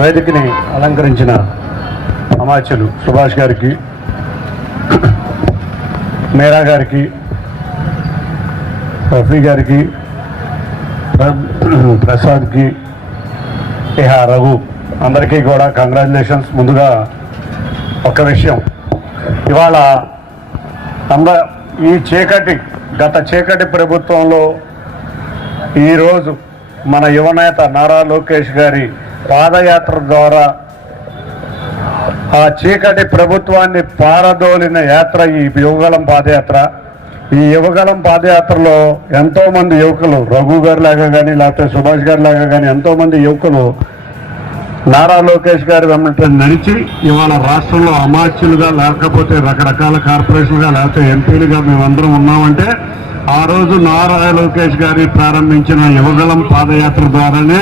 వేదికని అలంకరించిన అమాత్యులు సుభాష్ గారికి, మేరా గారికి, రఫీ గారికి, ప్రసాద్కి, రఘు అందరికీ కూడా కంగ్రాచులేషన్స్. ముందుగా ఒక విషయం, ఇవాళ ఈ గత చీకటి ప్రభుత్వంలో ఈరోజు మన యువనేత నారా లోకేష్ గారి పాదయాత్ర ద్వారా ఆ చీకటి ప్రభుత్వాన్ని పారదోలిన యాత్ర ఈ యువగలం పాదయాత్ర. ఈ యువగలం పాదయాత్రలో ఎంతోమంది యువకులు, రఘు గారి లాగా కానీ లేకపోతే సుభాష్ గారి లాగా కానీ ఎంతోమంది యువకులు నారా లోకేష్ గారి వెంట నడిచి ఇవాళ రాష్ట్రంలో అమాత్యులుగా లేకపోతే రకరకాల కార్పొరేషన్గా లేకపోతే ఎంపీలుగా మేమందరం ఉన్నామంటే ఆ రోజు నారా లోకేష్ గారి ప్రారంభించిన యువగలం పాదయాత్ర ద్వారానే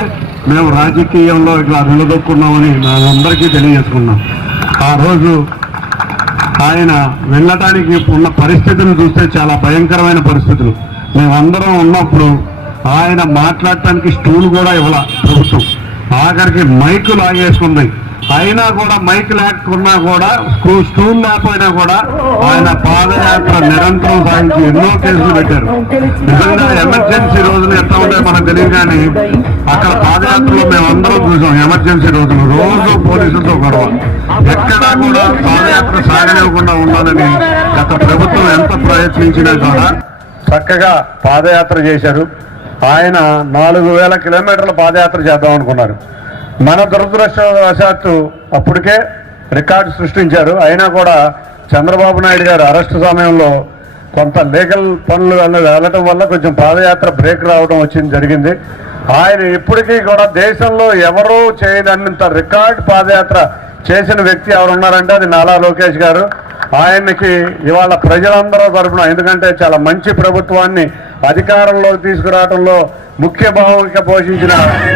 మేము రాజకీయంలో ఇట్లా నిలదొక్కున్నామని అందరికీ తెలియజేసుకున్నాం. ఆ రోజు ఆయన వెళ్ళటానికి ఉన్న పరిస్థితులను చూస్తే చాలా భయంకరమైన పరిస్థితులు. మేమందరం ఉన్నప్పుడు ఆయన మాట్లాడటానికి స్టూల్ కూడా ఇవ్వాల ప్రభుత్వం, ఆఖరికి మైకు లాగేసుకుంది. అయినా కూడా మైక్ లేకున్నా కూడా స్టూల్ లేకపోయినా కూడా ఆయన పాదయాత్ర నిరంతరం సాగించి ఎన్నో కేసులు పెట్టారు. నిజంగా ఎమర్జెన్సీ రోజులు ఎట్లా ఉంటాయో మనకు తెలియదు, కానీ అక్కడ పాదయాత్రలో మేమందరం చూసాం. ఎమర్జెన్సీ రోజులు రోజు పోలీసులతో గొడవ, ఎక్కడా కూడా పాదయాత్ర సాగనివ్వకుండా ఉండాలని గత ప్రభుత్వం ఎంత ప్రయత్నించినా కూడా చక్కగా పాదయాత్ర చేశారు. ఆయన 4000 కిలోమీటర్ల పాదయాత్ర చేద్దాం అనుకున్నారు. మన దురదృష్టవశాత్తు అప్పటికే రికార్డు సృష్టించారు. అయినా కూడా చంద్రబాబు నాయుడు గారు అరెస్టు సమయంలో కొంత లీగల్ పనులు వెళ్ళటం వల్ల కొంచెం పాదయాత్ర బ్రేక్ రావడం జరిగింది. ఆయన ఇప్పటికీ కూడా దేశంలో ఎవరూ చేయనంత రికార్డు పాదయాత్ర చేసిన వ్యక్తి ఎవరున్నారంటే అది నారా లోకేష్ గారు. ఆయనకి ఇవాళ ప్రజలందరూ తరఫున, ఎందుకంటే చాలా మంచి ప్రభుత్వాన్ని అధికారంలోకి తీసుకురావడంలో ముఖ్య భూమిక పోషించిన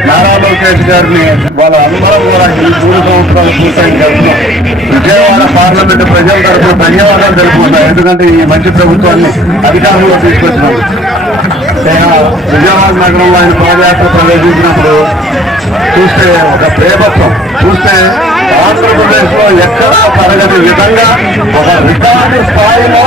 నారా లోకేష్ గారిని వాళ్ళ అందరం కూడా ఈ 3 సంవత్సరాలు పూర్తయిన జరుపుతున్నాం. విజయవాడ పార్లమెంటు ప్రజల తరఫున ధన్యవాదాలు తెలుపుకుంటాం, ఎందుకంటే ఈ మంచి ప్రభుత్వాన్ని అధికారంలో తీసుకొచ్చినాం. విజయవాడ నగరంలో ఆయన పాదయాత్ర ప్రవేశించినప్పుడు చూస్తే ఒక ప్రేమత్వం, చూస్తే ఆంధ్రప్రదేశ్ లో ఎక్కడా తరగని విధంగా ఒక రికార్డు స్థాయిలో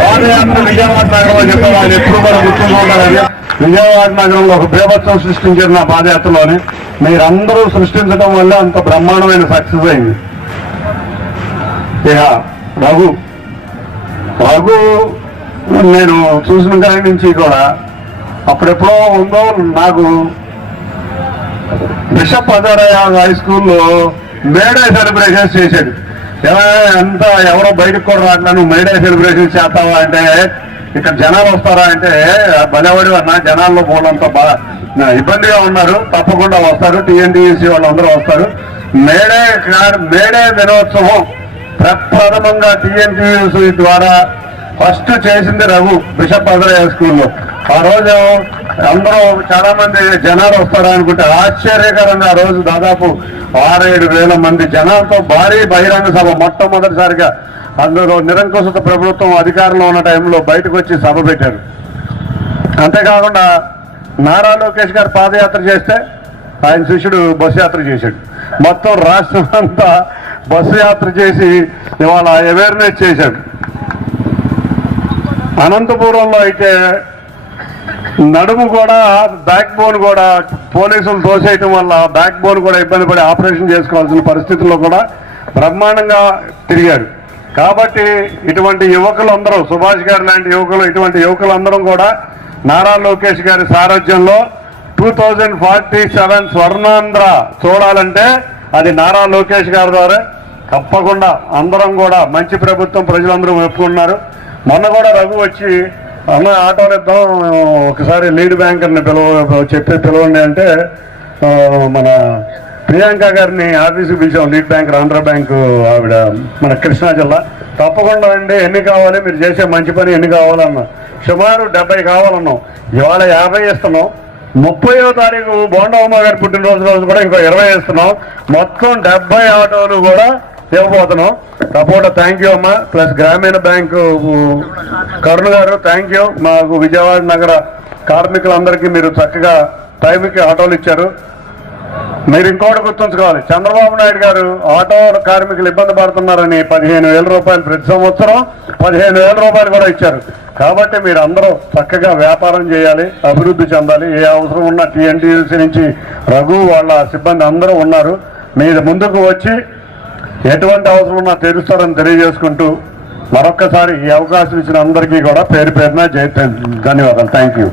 పాదయాత్ర విజయవాడ నగరంలో చెప్పారు. ఆయన ఎప్పుడు కూడా గుర్తుంగా ఉండాలని విజయవాడ నగరంలో ఒక బేభత్సం సృష్టించారు నా పాదయాత్రలోనే. మీరందరూ సృష్టించడం వల్ల అంత బ్రహ్మాండమైన సక్సెస్ అయింది. ఇక రఘు నేను చూసిన కాడి నుంచి కూడా అప్పుడెప్పుడో ఉందో నాకు బిషప్ హజారయ్య హై స్కూల్లో మేడే సెలబ్రేషన్స్ చేశాడు. ఎవరో బయటకు కూడా రాట్లా, మేడే సెలబ్రేషన్స్ చేస్తావా అంటే ఇక్కడ జనాలు వస్తారా అంటే బలవాడి అన్న జనాల్లో పోలంతా బాగా ఇబ్బందిగా ఉన్నారు, తప్పకుండా వస్తారు, టీఎన్టీయూసీ వాళ్ళందరూ వస్తారు. మేడే దినోత్సవం ప్రప్రథమంగా టీఎన్టీయూసీ ద్వారా ఫస్ట్ చేసింది రఘు బిషప్ హజారయ్య స్కూల్లో. ఆ రోజు అందరూ చాలా మంది జనాలు వస్తారా అనుకుంటే ఆశ్చర్యకరంగా ఆ రోజు దాదాపు 6-7 వేల మంది జనాలతో భారీ బహిరంగ సభ మొట్టమొదటిసారిగా అందులో నిరంకుశత ప్రభుత్వం అధికారంలో ఉన్న టైంలో బయటకు వచ్చి సభ పెట్టారు. అంతేకాకుండా నారా లోకేష్ గారు పాదయాత్ర చేస్తే ఆయన శిష్యుడు బస్సు యాత్ర చేశాడు. మొత్తం రాష్ట్రం అంతా బస్సు యాత్ర చేసి ఇవాళ అవేర్నెస్ చేశాడు. అనంతపురంలో అయితే నడుము కూడా బ్యాక్ బోన్ కూడా పోలీసులు తోసేయటం వల్ల బ్యాక్ బోన్ కూడా ఇబ్బంది పడి ఆపరేషన్ చేసుకోవాల్సిన పరిస్థితుల్లో కూడా బ్రహ్మాండంగా తిరిగాడు. కాబట్టి ఇటువంటి యువకులందరూ, సుభాష్ గారు లాంటి యువకులు, ఇటువంటి యువకులందరం కూడా నారా లోకేష్ గారి సారథ్యంలో 2047 స్వర్ణాంధ్ర చూడాలంటే అది నారా లోకేష్ గారి ద్వారా. తప్పకుండా అందరం కూడా మంచి ప్రభుత్వం ప్రజలందరూ ఒప్పుకున్నారు. మొన్న కూడా రఘు వచ్చి అన్న ఆటోలు ఇద్దాం, ఒకసారి లీడ్ బ్యాంకర్ని పిలవండి అంటే మన ప్రియాంక గారిని ఆఫీస్కి పిలిచాం. లీడ్ బ్యాంకర్ ఆంధ్ర బ్యాంకు ఆవిడ మన కృష్ణా జిల్లా. తప్పకుండా అండి, ఎన్ని కావాలి, మీరు చేసే మంచి పని ఎన్ని కావాలన్నా. సుమారు 70 కావాలన్నాం. ఇవాళ 50 ఇస్తున్నాం. 30వ తారీఖు బోండమ్మ గారి పుట్టినరోజు కూడా ఇంకో 20 ఇస్తున్నాం. మొత్తం 70 ఆటోలు కూడా ఇవ్వబోతున్నాం. తప్పకుండా థ్యాంక్ యూ అమ్మా. ప్లస్ గ్రామీణ బ్యాంకు కరుణ్ గారు థ్యాంక్ యూ. మాకు విజయవాడ నగర కార్మికులందరికీ మీరు చక్కగా టైంకి ఆటోలు ఇచ్చారు. మీరు ఇంకోటి గుర్తుంచుకోవాలి, చంద్రబాబు నాయుడు గారు ఆటో కార్మికులు ఇబ్బంది పడుతున్నారని 15,000 రూపాయలు ప్రతి సంవత్సరం 15,000 రూపాయలు కూడా ఇచ్చారు. కాబట్టి మీరు అందరూ చక్కగా వ్యాపారం చేయాలి, అభివృద్ధి చెందాలి. ఏ అవసరం ఉన్నా టీఎన్టీయూసీ నుంచి రఘు వాళ్ళ సిబ్బంది అందరూ ఉన్నారు. మీరు ముందుకు వచ్చి ఎటువంటి అవసరం ఉన్నా తెలుస్తారని తెలియజేసుకుంటూ మరొక్కసారి ఈ అవకాశం ఇచ్చిన అందరికీ కూడా పేరు పేరున ధన్యవాదాలు. Thank you.